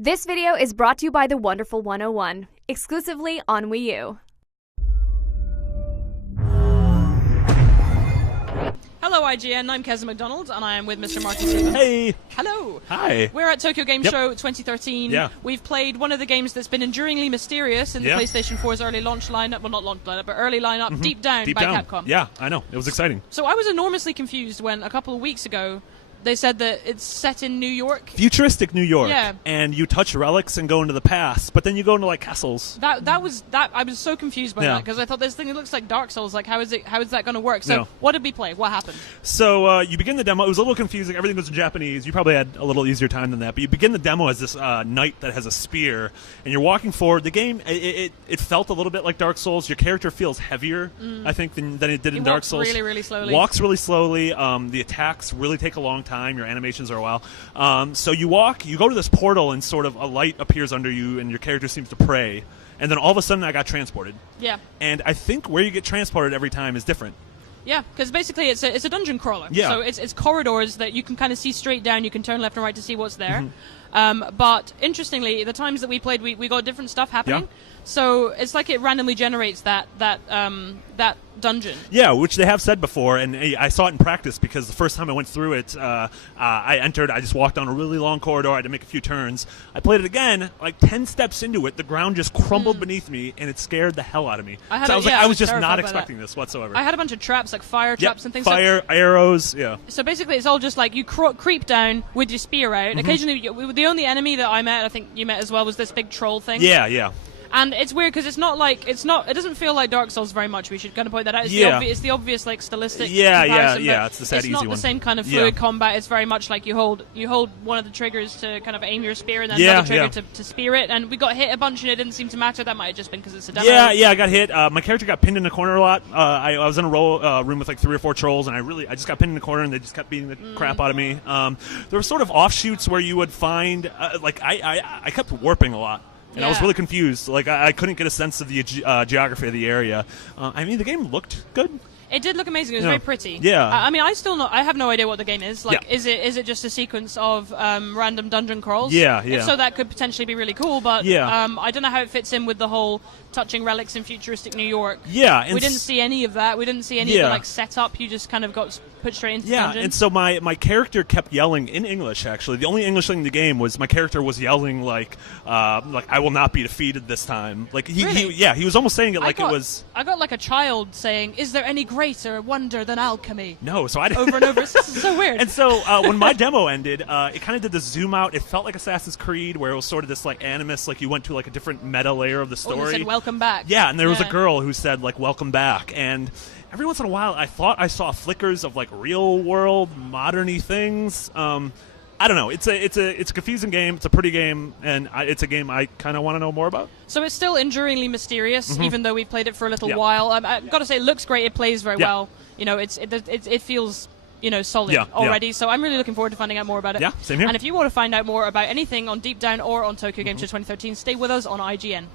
This video is brought to you by the Wonderful 101, exclusively on Wii U. Hello IGN, I'm Keza McDonald, and I am with Mr. Martin Seaman. Hey! Hello! Hi! We're at Tokyo Game Show 2013. Yeah. We've played one of the games that's been enduringly mysterious in the PlayStation 4's early launch lineup, well not launch lineup, but early lineup, Deep Down by Capcom. Yeah, I know. It was exciting. So I was enormously confused when a couple of weeks ago they said that it's set in New York. Futuristic New York. Yeah. And you touch relics and go into the past, but then you go into like castles. That was I was so confused by that because I thought this thing looks like Dark Souls. Like how is that going to work? So what did we play? What happened? So you begin the demo. It was a little confusing. Everything was in Japanese. You probably had a little easier time than that. But you begin the demo as this knight that has a spear, and you're walking forward. The game it felt a little bit like Dark Souls. Your character feels heavier, I think, than it did in Dark Souls. Really, really slowly. Walks really slowly. The attacks really take a long time. Your animations are a while. So you go to this portal, and sort of a light appears under you, and your character seems to pray. And then all of a sudden, I got transported. Yeah. And I think where you get transported every time is different. Yeah, because basically it's a dungeon crawler. Yeah. So it's corridors that you can kind of see straight down. You can turn left and right to see what's there. But interestingly, the times that we played, we got different stuff happening. Yeah. So it's like it randomly generates that dungeon. Yeah, which they have said before, and I saw it in practice because the first time I went through it, I just walked down a really long corridor. I had to make a few turns. I played it again, like 10 steps into it, the ground just crumbled beneath me, and it scared the hell out of me. I was just not expecting this whatsoever. I had a bunch of traps, like fire traps and things. Fire, arrows, yeah. So basically, it's all just like you creep down with your spear out. Occasionally, the only enemy that I met, I think you met as well, was this big troll thing. Yeah, yeah. And it's weird because it doesn't feel like Dark Souls very much. We should kind of point that out. It's the obvious like stylistic comparison, yeah. It's the sad easy one. It's not the same kind of fluid combat. It's very much like you hold one of the triggers to kind of aim your spear, and then another trigger to spear it. And we got hit a bunch, and it didn't seem to matter. That might have just been because it's a demo. Yeah, I got hit. My character got pinned in a corner a lot. I was in a room with like 3 or 4 trolls, and I just got pinned in a corner, and they just kept beating the crap out of me. There were sort of offshoots where you would find I kept warping a lot. And I was really confused. Like, I couldn't get a sense of the geography of the area. I mean, the game looked good. It did look amazing. It was very pretty. Yeah. I mean, I have no idea what the game is. Like, is it just a sequence of random dungeon crawls? Yeah. If so, that could potentially be really cool. But I don't know how it fits in with the whole touching relics in futuristic New York. Yeah. We didn't see any of that. We didn't see any of the like setup. You just kind of got put straight into the dungeon. And so my character kept yelling in English. Actually, the only English thing in the game was my character was yelling like I will not be defeated this time. Like he was almost saying it like it was. I got like a child saying, "Is there any greater wonder than alchemy?" No, so I over and over. This is so weird. And so when my demo ended, it kind of did the zoom out. It felt like Assassin's Creed, where it was sort of this like animus, like you went to like a different meta layer of the story. Oh, they said, "Welcome back." Yeah, and there was a girl who said like "Welcome back," and every once in a while, I thought I saw flickers of like real world, modern-y things. I don't know. It's a confusing game. It's a pretty game, and it's a game I kind of want to know more about. So it's still enduringly mysterious, even though we've played it for a little while. I've got to say, it looks great. It plays very well. You know, it feels solid already. So I'm really looking forward to finding out more about it. Yeah, same here. And if you want to find out more about anything on Deep Down or on Tokyo Game Show 2013, stay with us on IGN.